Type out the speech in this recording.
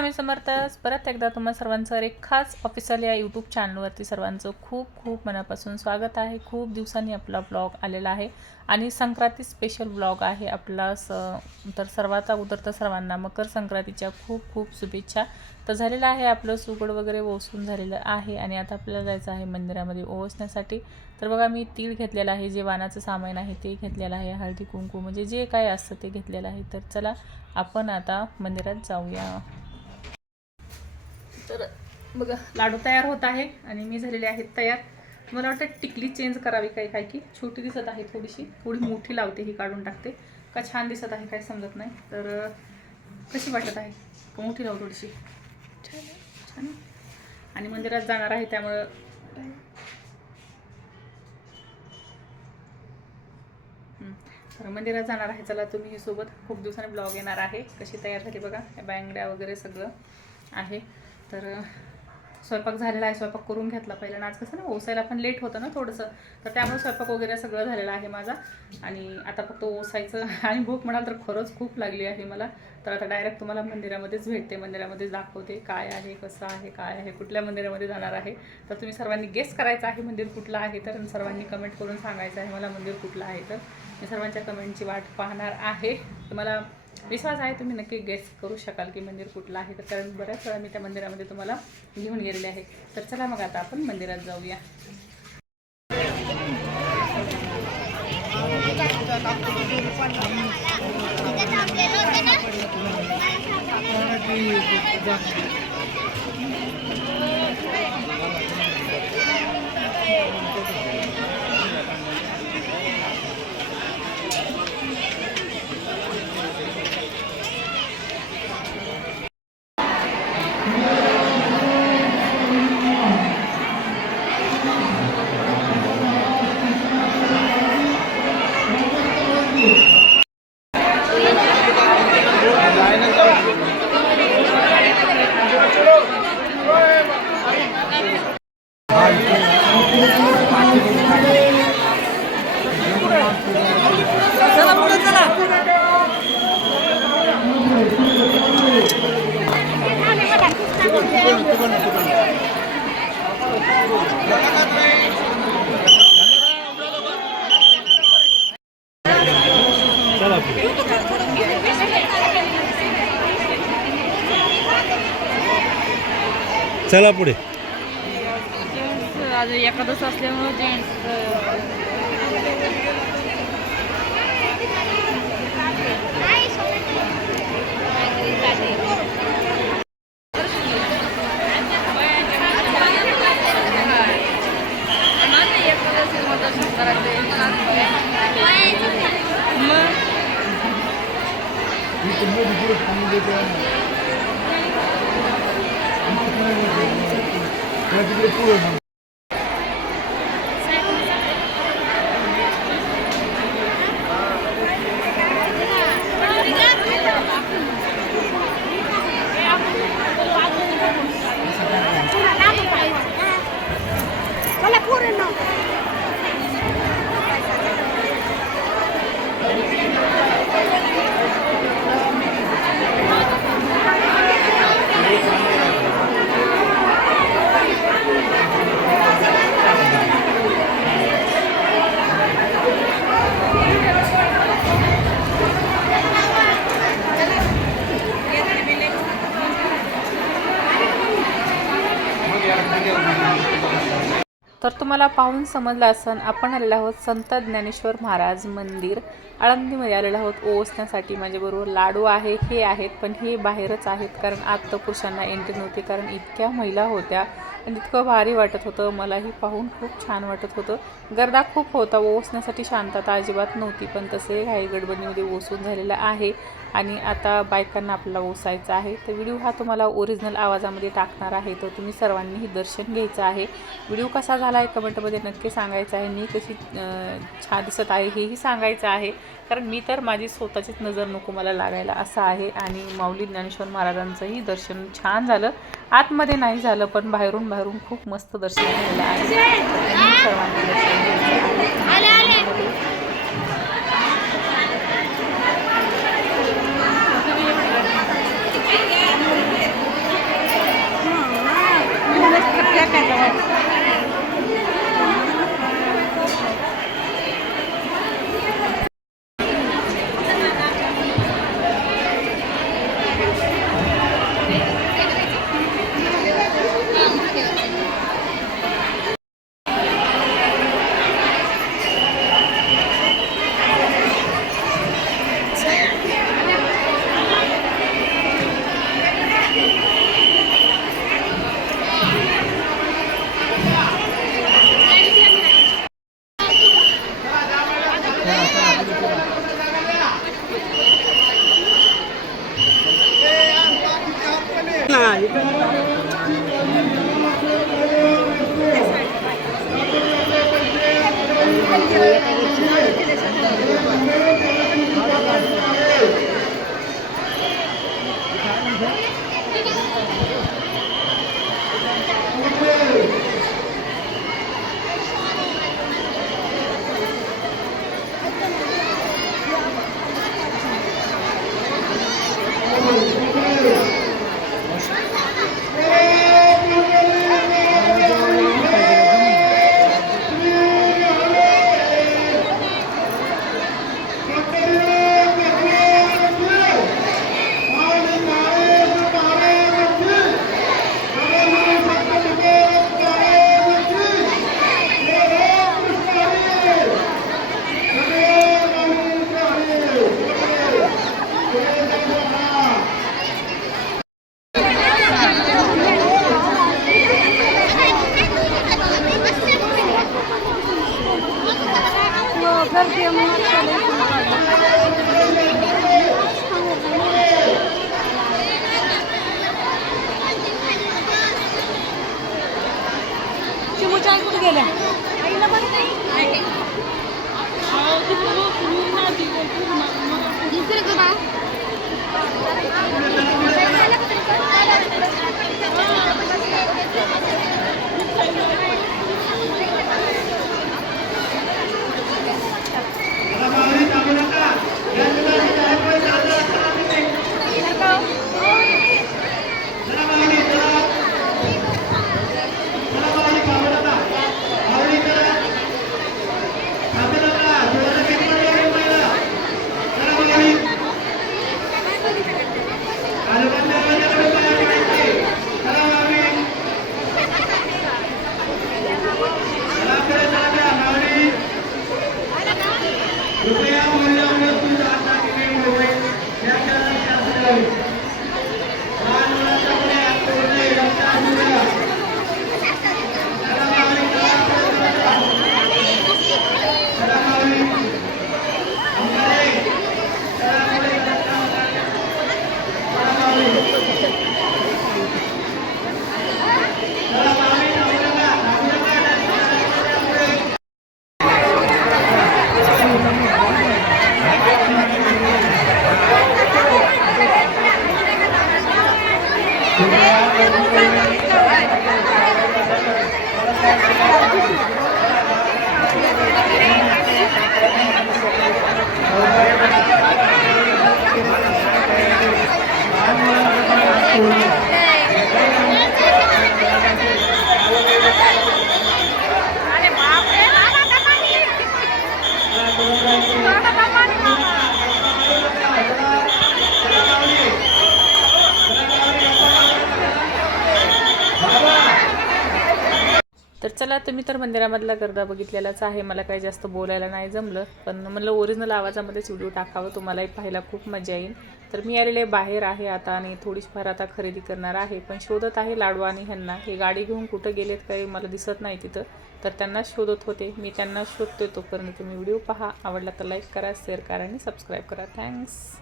स्वामी समर्थ परत एकदा तुम्हा सर्वांचं एक खास ऑफिशियल या यूट्यूब चॅनलवरती सर्वांचं खूप खूप मनापासून स्वागत आहे. खूप दिवसांनी आपला ब्लॉग आलेला आहे. आणि संक्रांती स्पेशल ब्लॉग आहे आपला स तर सर्वात अगोदर तर सर्वांना मकर संक्रांतीच्या खूप खूप शुभेच्छा. तर झालेलं आहे आपलं सुगड वगैरे ओसून झालेलं आहे आणि आता आपल्याला जायचं आहे मंदिरामध्ये ओसण्यासाठी. तर बघा मी तीळ घेतलेलं आहे जे वाणाचं सामान आहे ते घेतलेलं आहे हळदी कुंकू म्हणजे जे काय असतं ते घेतलेलं आहे. तर चला आपण आता मंदिरात जाऊया. तर बघा लाडू तयार होत आहे आणि मी झालेले आहेत तयार. मला वाटतं टिकली चेंज करावी काय काय की? छोटी दिसत आहे थोडीशी. थोडी मोठी लावते ही काढून टाकते. का छान दिसत आहे काय समजत नाही. तर कशी वाटत आहे? का मोठी लावू थोडीशी? छान आहे. आणि मंदिरात जाणार आहे त्यामुळं हं. तर मंदिरात जाणार आहे. चला तुम्ही सोबत. खूप दिवसांनी ब्लॉग येणार आहे. कशी तयार झाली बघा. या बांगड्या वगैरे सगळं आहे. तर स्वयंपाक झालेला आहे स्वयंपाक करून घेतला पहिला. आणि आज कसं ना ओसायला पण लेट होतं ना थोडंसं. तर त्यामुळे स्वयंपाक वगैरे सगळं झालेलं आहे माझा. आणि आता फक्त ओसायचं. आणि भूक म्हणाल तर खरंच खूप लागली आहे मला. तर आता डायरेक्ट तुम्हाला मंदिरामध्येच भेटते. मंदिरामध्येच दाखवते काय आहे कसं आहे काय आहे कुठल्या मंदिरामध्ये जाणार आहे. तर तुम्ही सर्वांनी गेस करायचं आहे मंदिर कुठलं आहे तर सर्वांनी कमेंट करून सांगायचं आहे मला मंदिर कुठलं आहे तर. मी सर्वांच्या कमेंटची वाट पाहणार आहे. तुम्हाला विश्वास आहे तुम्ही नक्की गेस करू शकाल की मंदिर कुठलं आहे. तर कारण बऱ्याच वेळा मी त्या मंदिरामध्ये तुम्हाला घेऊन गेलेले आहे. तर चला मग आता आपण मंदिरात जाऊया. चला पुढे आज एकादश असल्यामुळे जेंट्स ਕਿੰਨੇ ਦੀ ਜ਼ਰੂਰਤ ਪਾਣੀ ਦੇ ਪਿਆ ਮੈਂ ਕਿਹਾ ਪੂਰੇ ਨਾ तर तुम्हाला पाहून समजलं असन आपण आलेलो आहोत संत ज्ञानेश्वर महाराज मंदिर. आळंदीमध्ये आलेलो आहोत. ओसण्यासाठी माझ्याबरोबर म्हणजे लाडू आहे हे आहेत पण हे बाहेरच आहेत कारण आत्ता पुरुषांना एंट्री नव्हती कारण इतक्या महिला होत्या. आणि इतकं भारी वाटत होतं. मलाही पाहून खूप छान वाटत होतं. गर्दा खूप होता. ओसण्यासाठी शांतता अजिबात नव्हती पण तसे घाई गडबडीमध्ये ओसून झालेलं आहे आणि आता बायकांना आपल्याला ओसायचं आहे. तर व्हिडिओ हा तुम्हाला ओरिजिनल आवाजामध्ये टाकणार आहे. तर तुम्ही सर्वांनीही दर्शन घ्यायचं आहे. व्हिडिओ कसा झाला आहे कमेंटमध्ये नक्की सांगायचं आहे. मी कशी छान दिसत आहे हेही सांगायचं आहे. कारण मी तर माझी स्वतःचीच नजर नको मला लागायला. असं आहे. आणि माऊली ज्ञानेश्वर महाराजांचंही दर्शन छान झालं. आतमध्ये नाही झालं पण बाहेरून बाहेरून बाहेरून खूप मस्त दर्शन झालेलं आहे. सर्वांनी दर्शन चिमूच्या आई कुठे गेल्या तर तुम्ही तर मंदिरामधला गर्दा बघितलेलाच आहे. मला काही जास्त बोलायला नाही जमलं. पण म्हणलं ओरिजिनल आवाजामध्येच व्हिडिओ टाकावं. तुम्हालाही पाहायला खूप मजा येईल. तर मी आलेले बाहेर आहे आता आणि थोडीफार आता खरेदी करणार आहे. पण शोधत आहे लाडू आणि ह्यांना. हे गाडी घेऊन कुठं गेलेत काही मला दिसत नाही तिथं. तर त्यांना शोधत होते. मी त्यांना शोधतोय तोपर्यंत तुम्ही व्हिडिओ पहा. आवडला तर लाईक करा शेअर करा आणि सबस्क्राईब करा. थँक्स